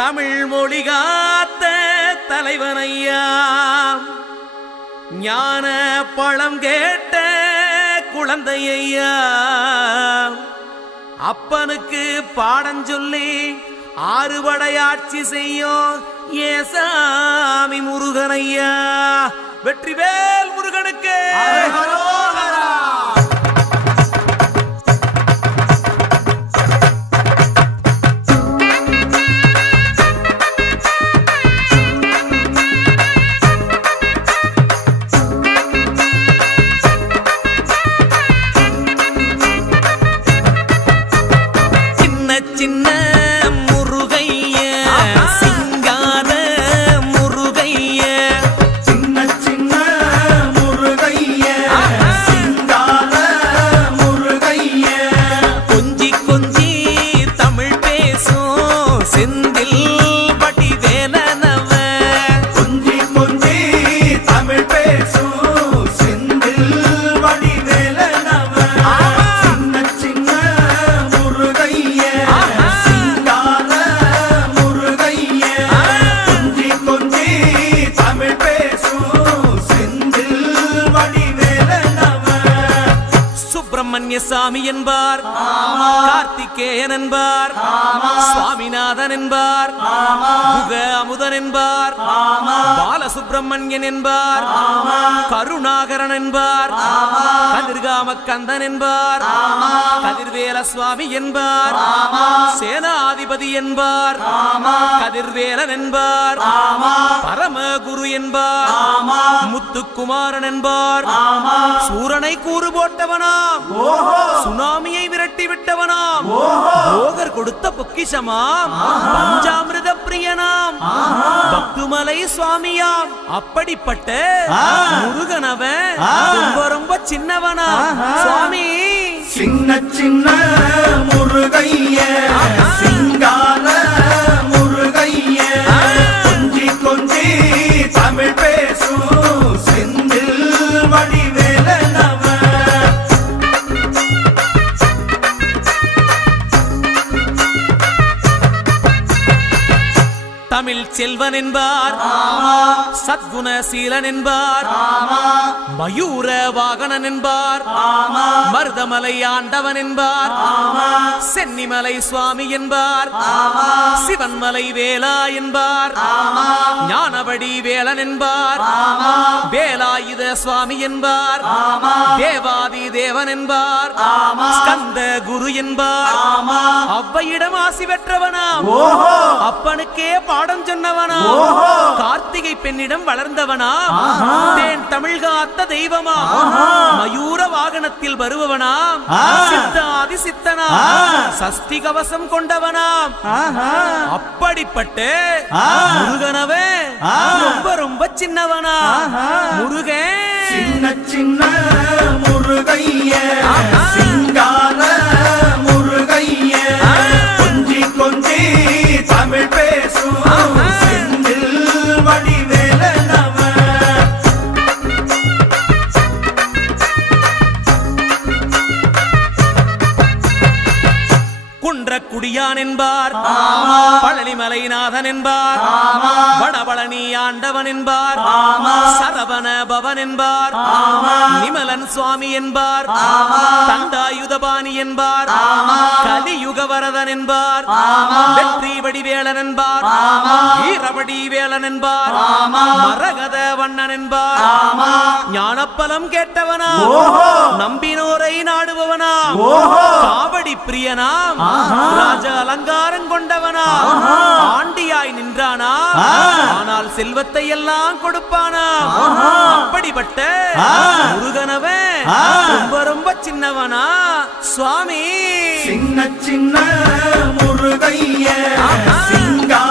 தமிழ் மொழி காத்த தலைவனையா, ஞான பழம் கேட்ட குழந்தையா, அப்பனுக்கு பாடம் சொல்லி ஆறுபடையாட்சி செய்யும் ஏசாமி முருகனையா. வெற்றிவேல் முருகனுக்கு. சின்ன முருகைய சிங்கார முருகைய, சின்ன சின்ன முருகைய சிங்கார முருகைய, கொஞ்சி கொஞ்சி தமிழ் பேசும் செந்தில் வடிவேலனவ, கொஞ்சி கொஞ்சி தமிழ் பேசும் செந்தில் வடிவேலனவ, சின்ன சின்ன முருகைய சிங்கார முருகைய, கொஞ்சி கொஞ்சி தமிழ் பேசும் செந்தில் வடிவேலனவ. சுப்பிரமணிய சாமி என்பார், கார்த்திகேயன் என்பார், சுவாமிநாதன் என்பார், முக அமுதன் என்பார், பாலசுப்பிரமணியன் என்பார், கருணாகரன் என்பார், கதிர்காம கந்தன் என்பார், கதிர்வேல சுவாமி என்பார், சேனாதிபதி என்பார், கதிர்வேலன் என்பார், பரமகுரு என்பார், முத்துக்குமாரன் என்பார், சூரனை கூறு போட்டவனாம், சுனாமியை விரட்டி விட்டவனாம், போகர் கொடுத்த பொக்கிஷமாம், பஞ்சாமிர்த பிரியனாம், பக்துமலை சுவாமியாம். அப்படிப்பட்ட முருகனவன் ரொம்ப ரொம்ப சின்னவனா சுவாமி. சின்ன சின்ன முருகைய சிங்கார முருகைய, கொஞ்சி கொஞ்சி தமிழ் பேசும் செந்தில் வடிவேலனவ. தமிழ் செல்வன் என்பார், சத்குணசீலன் என்பார், மயூர வாகனன் என்பார், மருதமலை ஆண்டவன் என்பார், சென்னிமலை சுவாமி என்பார், சிவன்மலை வேலா என்பார், ஞானவடி வேலன் என்பார், வேலாயுத சுவாமி என்பார், தேவாதி தேவன் என்பார், ஸ்கந்த குரு என்பார், அவ்வையிடம் ஆசி பெற்றவனாம், அப்பனுக்கே பாடம் சொன்னவனா, கார்த்திகை பெண்ணிடம் வளர்ந்தவனா, தேன் தமிழ் காத்த தெய்வமா, மயூர வாகனத்தில் வருபவனாம், சித்தாதி சித்தனா, சஷ்டி கவசம் கொண்டவனாம். அப்படிப்பட்ட முருகனவே ரொம்ப ரொம்ப சின்னவனா முருகன். சின்ன சின்ன முருகைய சிங்கார முருகைய, கொஞ்சி கொஞ்சி தமிழ் பேசும் செந்தில் வடிவேலனவ. குன்றக்குடியான் என்பார், பழனிமலைநாதன் என்பார், வடபழனி ஆண்டவன் என்பார், சரவண பவன் என்பார், நிமலன் சுவாமி என்பார், தண்டாயுதபாணி என்பார், கலியுகவரதன் என்பார், வெற்றி வடிவேலன் என்பார், வீரவடி வேலன் என்பார், மரகத வண்ணன் என்பார், ஞானப்பலம் கேட்டவனா, நம்பினோரை நாடுபவனா, காவடி பிரியனாம், ராஜ அலங்காரம் கொண்டவனா, ஆண்டியாய் நின்றானா, ஆனால் செல்வத்தை எல்லாம் கொடுப்பானா. அப்படிப்பட்ட முருகனவன் ரொம்ப ரொம்ப சின்னவனா சுவாமி. சின்ன சின்ன முருகைய சிங்கா